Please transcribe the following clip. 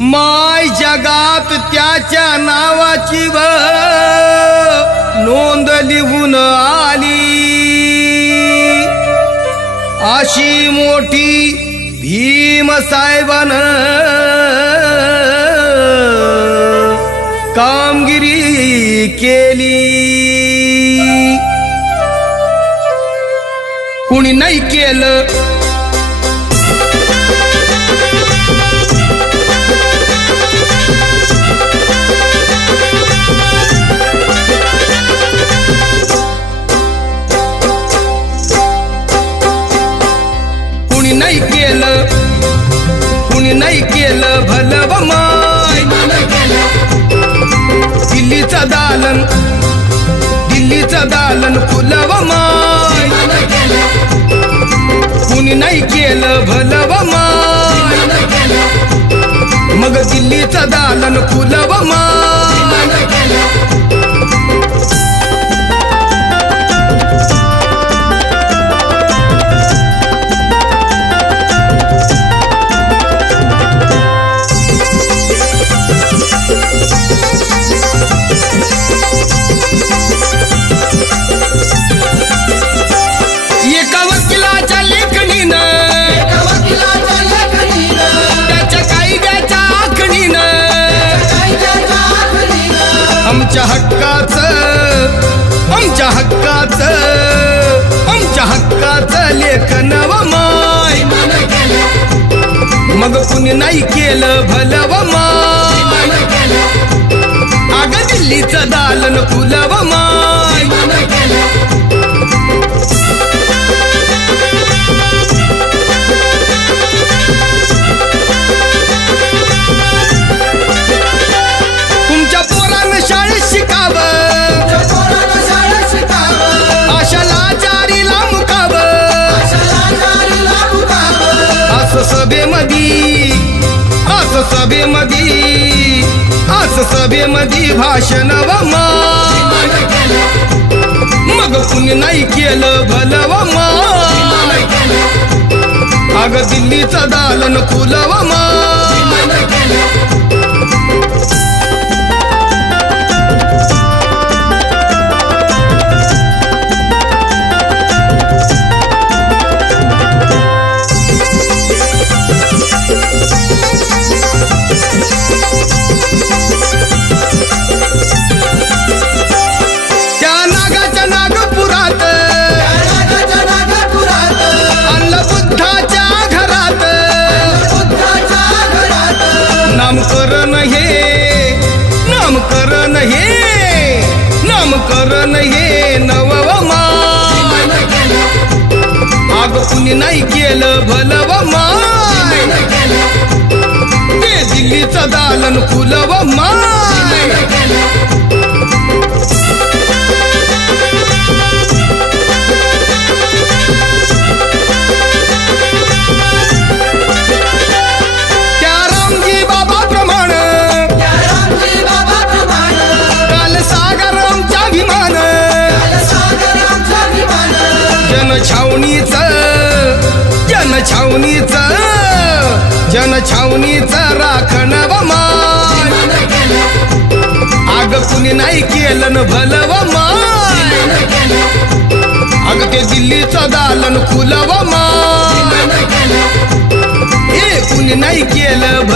माय जगात त्याच्या नावाची नोंद लिहून आली, अशी मोठी भीम साहेबानं कामगिरी केली. कुणी नाही केलं कुणी नाही केलं भलं व माय. दिल्लीचं दालन फुलं व माय. कुणी नाही केलं भलं व माय. मग दिल्लीचं दालन फुलं व माय. आमच्या हक्काचं लेखन व माय. मग कुणी नाही केलं भलं व माय. अगं दिल्लीचं दालन फुलं व माय. तुमच्या पोरानं शाळेत शिकावं, सभेमध्ये भाषण व माय. मग कुणी नाही केलं भलं व माय. अगं दिल्लीचं दालन फुलं व माय. नामकरण हे नव व माय. अगं कुणी नाही केलं भलं व माय. ते दिल्लीचं दालन फुलं व माय. जनछावणीचं राखण व माय. अगं कुणी नाही केलं भलं व माय. अगं ते दिल्लीचं दालन फुलं व माय. हे कुणी नाही केलं